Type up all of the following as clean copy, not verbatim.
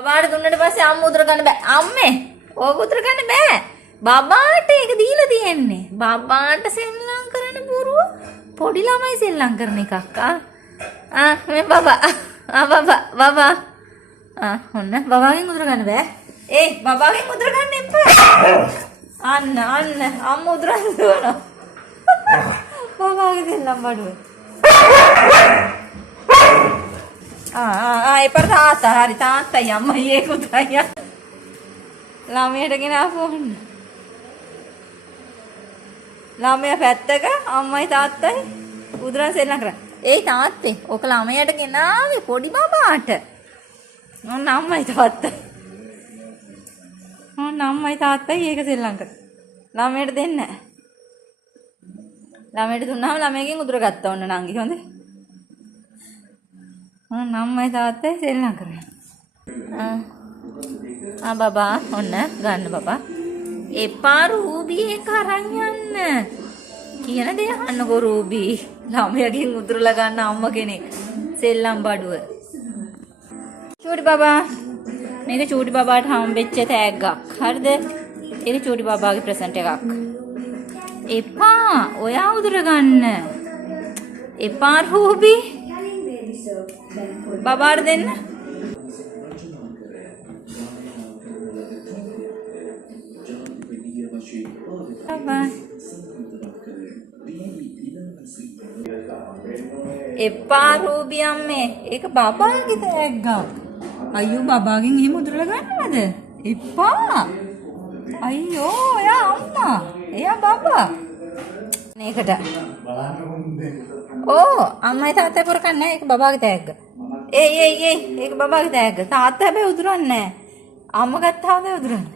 බබාට දුන්නට පස්සේ අම්ම උදුර ගන්න බෑ. අම්මේ ඕක උදුර ගන්න බෑ. බබාට ඒක දීලා තියෙන්නේ. බබාට සෙල්ලම් කරන්න පුරුව පොඩි ළමයි සෙල්ලම් කරන එකක්. මේ බබා. ඔන්න බබාගෙන් උදුර ගන්න බෑ. බබාගෙන් උදුර ගන්න එපා. අන්න අම්ම උදුරන් දුවනවා. බබාගේ සෙල්ලම් බඩුව. එපර තාත්තා හරි තාත්තයි අම්මයි ඒක උතරයි. ළමයට ගෙන ආපොන්න. ළමයා පැත්තක අම්මයි තාත්තයි උදුරන් සෙල්ලම් කරා. තාත්තේ ඔක ළමයට ගෙනාවේ පොඩි බබාට. ඔන්න අම්මයි තාත්තයි. අම්මයි තාත්තයි ඒක සෙල්ලම් කරා. ළමයට දෙන්න. ළමයට දුන්නාම ළමයෙන් උදුර ගත්තා ඔන්න නංගි හොඳේ. අම්මයි තාත්තයි සෙල්ලම් කරා. බබා ඔන්න ගන්න බබා. එපා රූබී එක අරන් යන්න. කියන දේ අහන්නකෝ රූබී. ළමයාගෙන් උදුරලා ගන්න අම්ම කෙනෙක්. සෙල්ලම් බඩුව. චූටි බබා. මේක චූටි බබාට හම්බෙච්ච තෑග්ගක්. හරිද? ඒක චූටි බබාගේ ප්‍රසන්ට් එකක්. එපා ඔයා උදුර ගන්න. එපා රූබී. බබාට දෙන්න. එපා රූබී අම්මේ. ඒක බබාගේ තෑග්ගක්. අයියෝ බබාගෙන් එහෙම උදුරලා ගන්නවද? එපා. අයියෝ එයා අම්මා. එයා බබා. මේකට. අම්මයි තාත්තයි පුරකන්නේ ඒක බබාගේ තෑග්ග. ඒක බබාගේ තෑග්ග. තාත්තා හැබැයි උදුරන්නේ නැහැ. අම්මා ගත්තාම තමයි උදුරන්නේ.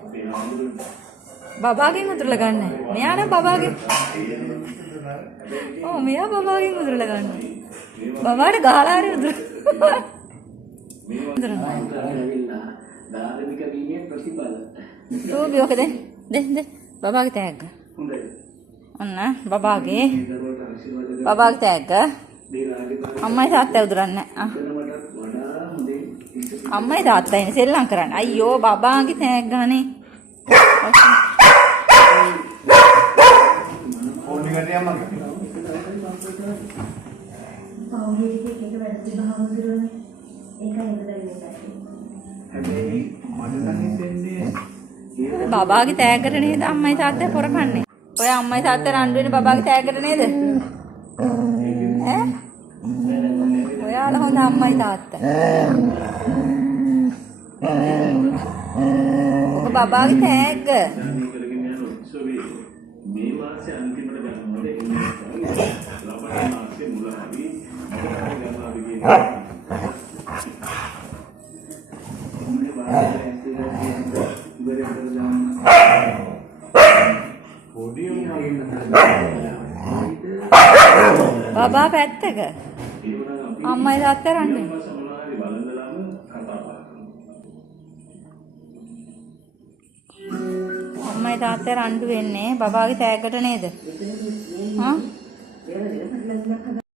බබාගෙන් උදුරලා ගන්න. මෙයා නම් බබාගෙන්. මෙයා බබාගෙන් උදුරලා ගන්න. බබාට ගහලා හරි උදුරනවා. රූබී ඔක දෙන්න. බබාගේ තෑග්ග. ඔන්න බබාගේ තෑග්ග. අම්මයි තාත්තයි උදුරන්නේ. අම්මයි තාත්තයි සෙල්ලම් කරන්නේ. අයියෝ බබාගේ තෑග්ගනේ. බබාගේ තෑග්ගට නේද අම්මයි තාත්තයි පොරකන්නේ. ඔය අම්මයි තාත්තයි රණ්ඩු වෙන්නේ බබාගේ තෑග්ගට නේද? ඔයාලා හොඳ අම්මයි තාත්තා. ඔක බබාගේ තෑග්ග. මේ මාසේ අන්තිමට ගන්නවද එන්නේ. ලබන මාසේ මුල හරි බබා පැත්තක අම්මයි තාත්තයි රණ්ඩු. අම්මයි තාත්තයි රණ්ඩු වෙන්නේ බබාගේ තෑග්ගට නේද?